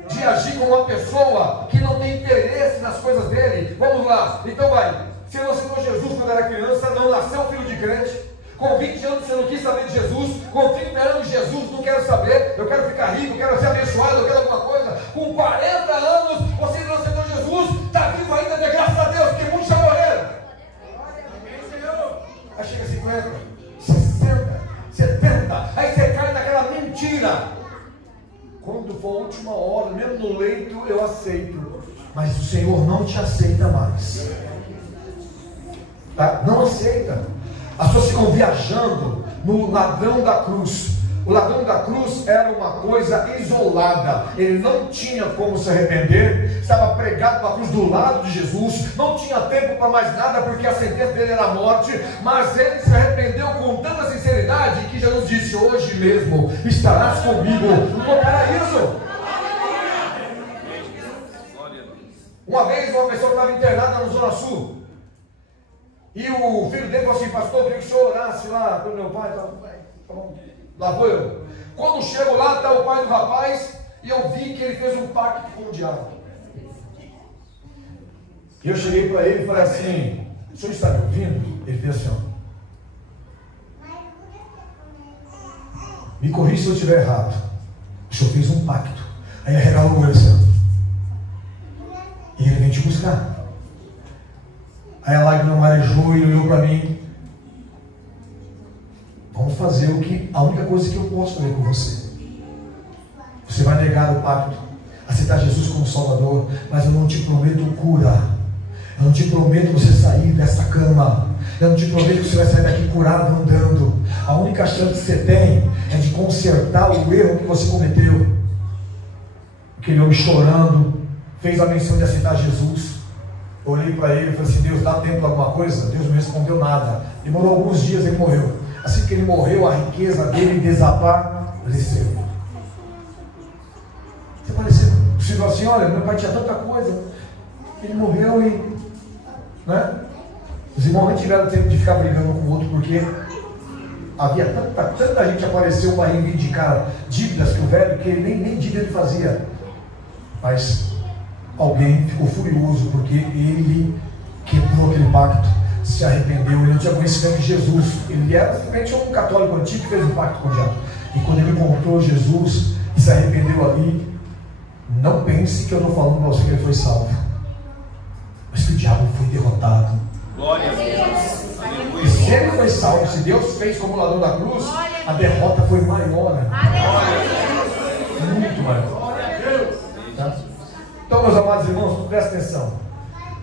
de agir como uma pessoa que não tem interesse nas coisas dele. Vamos lá, então vai. Você não aceitou Jesus quando era criança, não nasceu filho de crente. Com 20 anos você não quis saber de Jesus. Com 30 anos Jesus, não quero saber. Eu quero ficar rico, eu quero ser abençoado, eu quero alguma coisa. Com 40 anos você não aceitou Jesus, está vindo aí chega 50, 60, 70, aí você cai naquela mentira. Quando for a última hora, mesmo no leito, eu aceito. Mas o Senhor não te aceita mais. Tá? Não aceita. As pessoas ficam viajando no ladrão da cruz. O ladrão da cruz era uma coisa isolada. Ele não tinha como se arrepender. Estava pregado na cruz do lado de Jesus. Não tinha tempo para mais nada, porque a sentença dele era a morte. Mas ele se arrependeu com tanta sinceridade que Jesus disse: hoje mesmo estarás comigo no paraíso. Uma vez uma pessoa estava internada na Zona Sul. E o filho dele falou assim: pastor, eu queria que o senhor orasse lá pelo meu pai. Tá bom. Lá vou eu. Quando chego lá, está o pai do rapaz, e eu vi que ele fez um pacto com o diabo. E eu cheguei para ele e falei assim: o senhor está me ouvindo? Ele fez assim: ó, me corrija se eu estiver errado. O senhor fez um pacto. Aí arregalou o olho assim, e ele vem te buscar. Aí a lágrima marejou e ele olhou para mim: vamos fazer a única coisa que eu posso fazer com você. Você vai negar o pacto, aceitar Jesus como Salvador, mas eu não te prometo cura. Eu não te prometo você sair dessa cama. Eu não te prometo que você vai sair daqui curado andando. A única chance que você tem é de consertar o erro que você cometeu. Aquele homem chorando fez a menção de aceitar Jesus. Eu olhei para ele e falei assim: Deus, dá tempo para alguma coisa? Deus não me respondeu nada. Demorou alguns dias, ele morreu. Assim que ele morreu, a riqueza dele desapareceu. Desapareceu. Você falou assim: olha, meu pai tinha tanta coisa, ele morreu e... né? Os irmãos nem tiveram tempo de ficar brigando um com o outro, porque havia tanta gente apareceu para reivindicar dívidas que o velho, que ele nem dívida ele fazia. Mas alguém ficou furioso porque ele quebrou aquele pacto, se arrependeu. Ele não tinha conhecimento de Jesus. Ele era simplesmente um católico antigo que fez um pacto com o diabo. E quando ele encontrou Jesus e se arrependeu ali, não pense que eu estou falando para você que ele foi salvo, mas que o diabo foi derrotado. Glória a Deus. E se ele foi salvo, se Deus fez como ladrão da cruz, a derrota foi maior. Muito maior. Tá? Então, meus amados irmãos, presta atenção.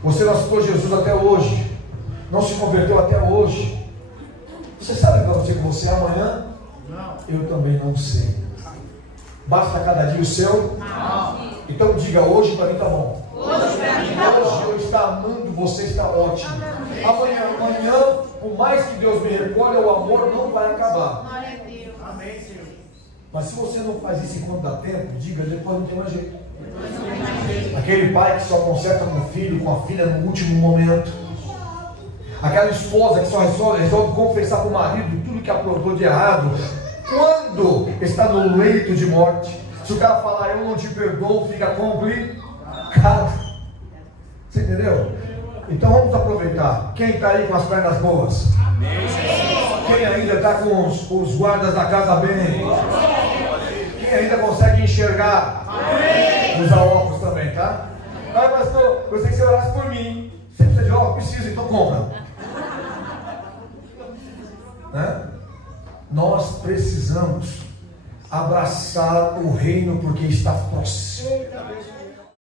Você não aceitou Jesus até hoje, não se converteu até hoje. Você sabe para você que você é amanhã? Não. Eu também não sei. Basta cada dia o seu? Não. Então diga: hoje para mim está bom. Hoje eu estou amando, você está ótimo. Amanhã, por mais que Deus me recolha, o amor não vai acabar. Amém, Senhor. Mas se você não faz isso enquanto dá tempo, diga: depois não tem mais jeito. Aquele pai que só conserta com o filho, com a filha no último momento. Aquela esposa que só resolve confessar para o marido tudo que aprontou de errado quando está no leito de morte. Se o cara falar: eu não te perdoo, fica complicado. Você entendeu? Então vamos aproveitar. Quem está aí com as pernas boas? Quem ainda está com os guardas da casa bem? Quem ainda consegue enxergar? Usar óculos também, tá? Ah, pastor, eu sei que você orasse por mim. Você precisa de óculos? Precisa, então compra. Né? Nós precisamos abraçar o reino porque está próximo.